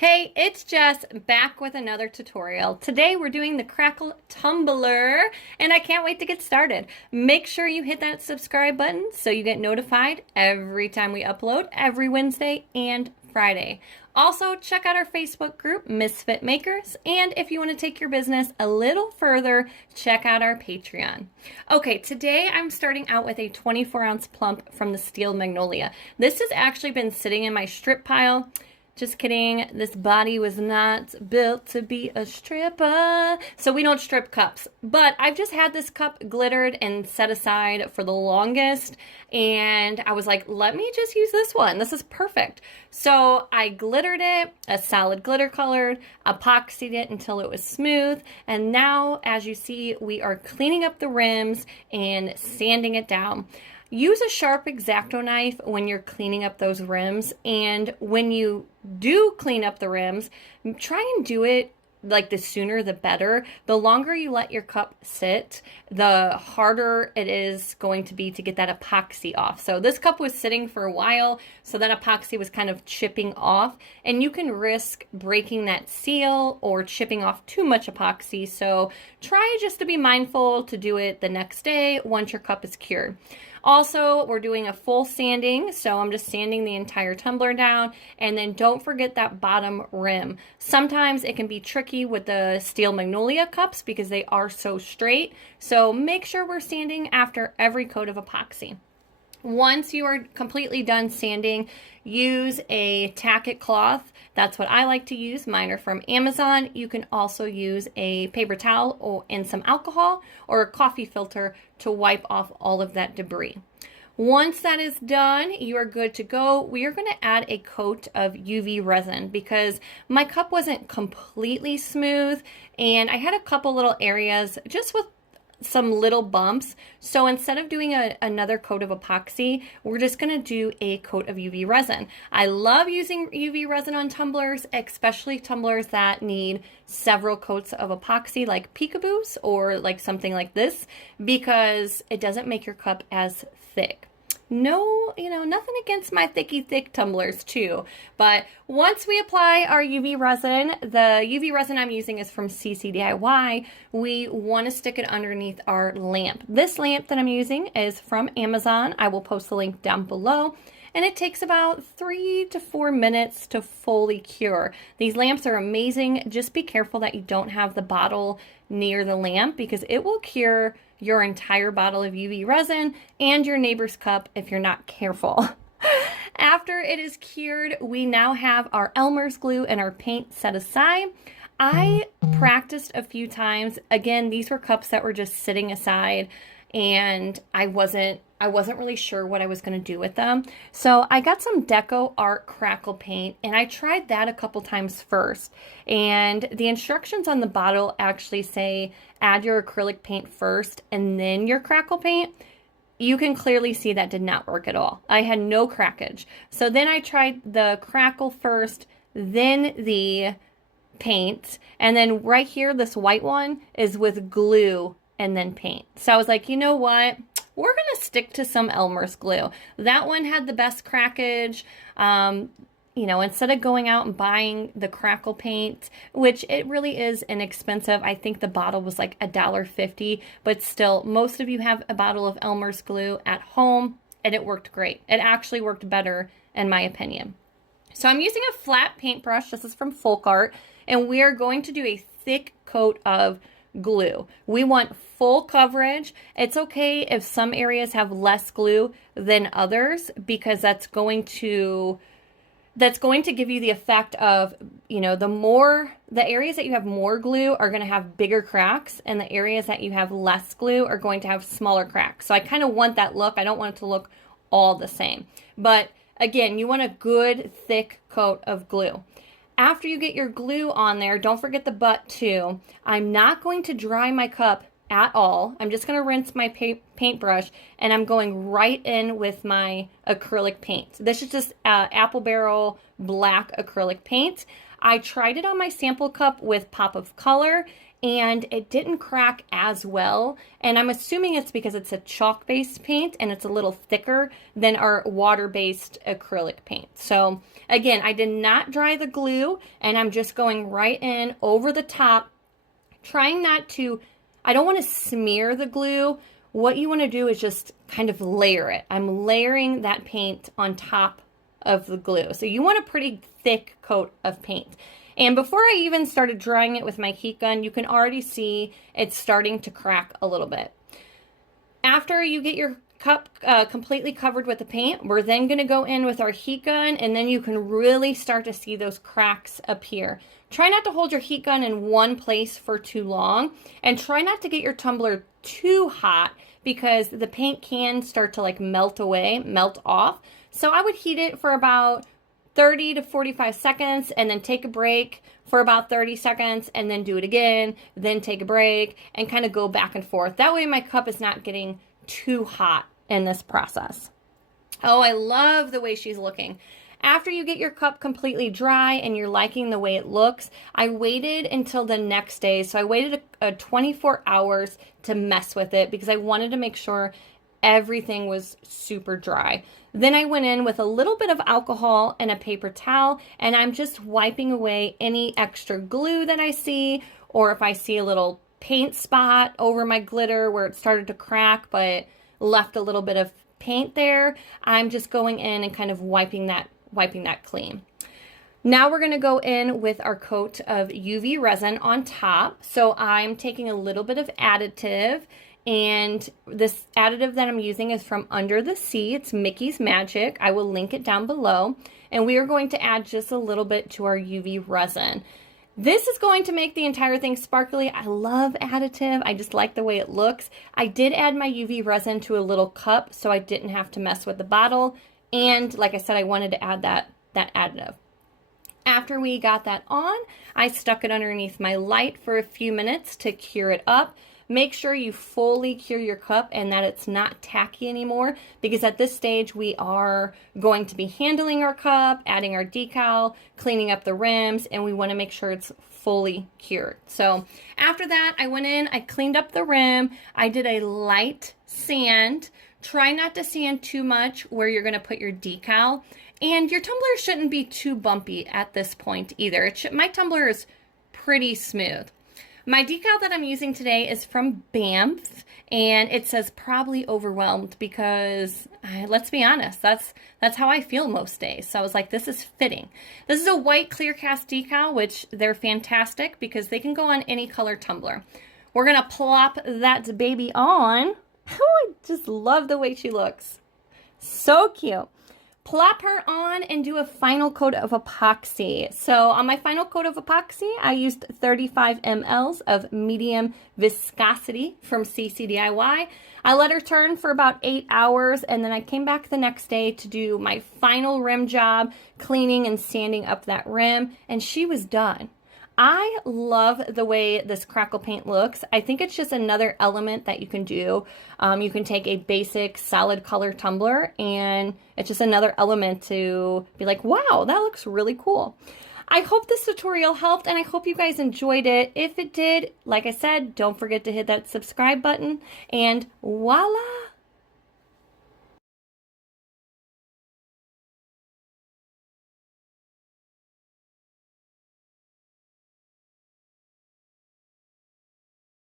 Hey, it's Jess back with another tutorial. Today we're doing the Crackle Tumbler and I can't wait to get started. Make sure you hit that subscribe button so you get notified every time we upload every Wednesday and Friday. Also, check out our Facebook group, Misfit Makers, and if you want to take your business a little further, check out our Patreon. Okay, today I'm starting out with a 24-ounce plump from the Steel Magnolia. This has actually been sitting in my strip pile. Just kidding, this body was not built to be a stripper, so we don't strip cups. But I've just had this cup glittered and set aside for the longest, and I was like, let me just use this one. This is perfect. So I glittered it, a solid glitter colored, epoxied it until it was smooth, and now, as you see, we are cleaning up the rims and sanding it down. Use a sharp X-Acto knife when you're cleaning up those rims, and when you do clean up the rims, try and do it like the sooner the better. The longer you let your cup sit, the harder it is going to be to get that epoxy off. So this cup was sitting for a while, so that epoxy was kind of chipping off, and you can risk breaking that seal or chipping off too much epoxy. So try just to be mindful to do it the next day once your cup is cured. Also, we're doing a full sanding, so I'm just sanding the entire tumbler down, and then don't forget that bottom rim. Sometimes it can be tricky with the Steel Magnolia cups because they are so straight, so make sure we're sanding after every coat of epoxy. Once you are completely done sanding, use a tack-it cloth. That's what I like to use. Mine are from Amazon. You can also use a paper towel and some alcohol or a coffee filter to wipe off all of that debris. Once that is done, you are good to go. We are going to add a coat of UV resin because my cup wasn't completely smooth and I had a couple little areas just with some little bumps. So instead of doing another coat of epoxy, we're just going to do a coat of UV resin. I love using UV resin on tumblers, especially tumblers that need several coats of epoxy like peekaboos or like something like this, because it doesn't make your cup as thick. No, nothing against my thick tumblers too. But once we apply our UV resin, the UV resin I'm using is from CCDIY. We want to stick it underneath our lamp. This lamp that I'm using is from Amazon. I will post the link down below. And it takes about 3 to 4 minutes to fully cure. These lamps are amazing. Just be careful that you don't have the bottle near the lamp because it will cure your entire bottle of UV resin and your neighbor's cup if you're not careful. After it is cured, we now have our Elmers glue and our paint set aside. I practiced a few times. Again, these were cups that were just sitting aside and I wasn't really sure what I was going to do with them. So I got some Deco Art Crackle paint and I tried that a couple times first. And the instructions on the bottle actually say add your acrylic paint first and then your crackle paint. You can clearly see that did not work at all. I had no crackage. So then I tried the crackle first, then the paint, and then right here, this white one is with glue and then paint. So I was like, you know what? We're going to stick to some Elmer's glue. That one had the best crackage. Instead of going out and buying the crackle paint, which it really is inexpensive. I think the bottle was like $1.50, but still, most of you have a bottle of Elmer's glue at home, and it worked great. It actually worked better, in my opinion. So I'm using a flat paintbrush. This is from Folk Art, and we are going to do a thick coat of glue. We want full coverage. It's okay if some areas have less glue than others because that's going to give you the effect of, the areas that you have more glue are going to have bigger cracks and the areas that you have less glue are going to have smaller cracks. So I kind of want that look. I don't want it to look all the same. But again, you want a good thick coat of glue. After you get your glue on there, don't forget the butt too. I'm not going to dry my cup at all. I'm just going to rinse my paintbrush and I'm going right in with my acrylic paint. This is just Apple Barrel black acrylic paint. I tried it on my sample cup with Pop of Color and it didn't crack as well. And I'm assuming it's because it's a chalk-based paint and it's a little thicker than our water-based acrylic paint. So again, I did not dry the glue, and I'm just going right in over the top, trying not to, I don't want to smear the glue. What you want to do is just kind of layer it. I'm layering that paint on top of the glue. So you want a pretty thick coat of paint. And before I even started drying it with my heat gun, you can already see it's starting to crack a little bit. After you get your cup completely covered with the paint, we're then going to go in with our heat gun, and then you can really start to see those cracks appear. Try not to hold your heat gun in one place for too long, and try not to get your tumbler too hot because the paint can start to like melt away, melt off. So I would heat it for about 30 to 45 seconds and then take a break for about 30 seconds and then do it again, then take a break and kind of go back and forth. That way my cup is not getting too hot in this process. Oh, I love the way she's looking. After you get your cup completely dry and you're liking the way it looks, I waited until the next day. So I waited 24 hours to mess with it because I wanted to make sure everything was super dry. Then I went in with a little bit of alcohol and a paper towel, and I'm just wiping away any extra glue that I see, or if I see a little paint spot over my glitter where it started to crack but left a little bit of paint there, I'm just going in and kind of wiping that clean. Now we're going to go in with our coat of UV resin on top. So I'm taking a little bit of additive, and this additive that I'm using is from Under the Sea. It's Mickey's Magic. I will link it down below. And we are going to add just a little bit to our UV resin. This is going to make the entire thing sparkly. I love additive. I just like the way it looks. I did add my UV resin to a little cup so I didn't have to mess with the bottle. And like I said, I wanted to add that additive. After we got that on, I stuck it underneath my light for a few minutes to cure it up. Make sure you fully cure your cup and that it's not tacky anymore, because at this stage we are going to be handling our cup, adding our decal, cleaning up the rims, and we want to make sure it's fully cured. So after that, I went in, I cleaned up the rim, I did a light sand. Try not to sand too much where you're going to put your decal, and your tumbler shouldn't be too bumpy at this point either. My tumbler is pretty smooth. My decal that I'm using today is from Bamf, and it says probably overwhelmed because, let's be honest, that's how I feel most days. So I was like, this is fitting. This is a white clear cast decal, which they're fantastic because they can go on any color tumbler. We're going to plop that baby on. Oh, I just love the way she looks. So cute. Plop her on and do a final coat of epoxy. So on my final coat of epoxy, I used 35 mLs of medium viscosity from CCDIY. I let her turn for about 8 hours, and then I came back the next day to do my final rim job, cleaning and sanding up that rim, and she was done. I love the way this crackle paint looks. I think it's just another element that you can do. You can take a basic solid color tumbler, and it's just another element to be like, wow, that looks really cool. I hope this tutorial helped, and I hope you guys enjoyed it. If it did, like I said, don't forget to hit that subscribe button, and voila!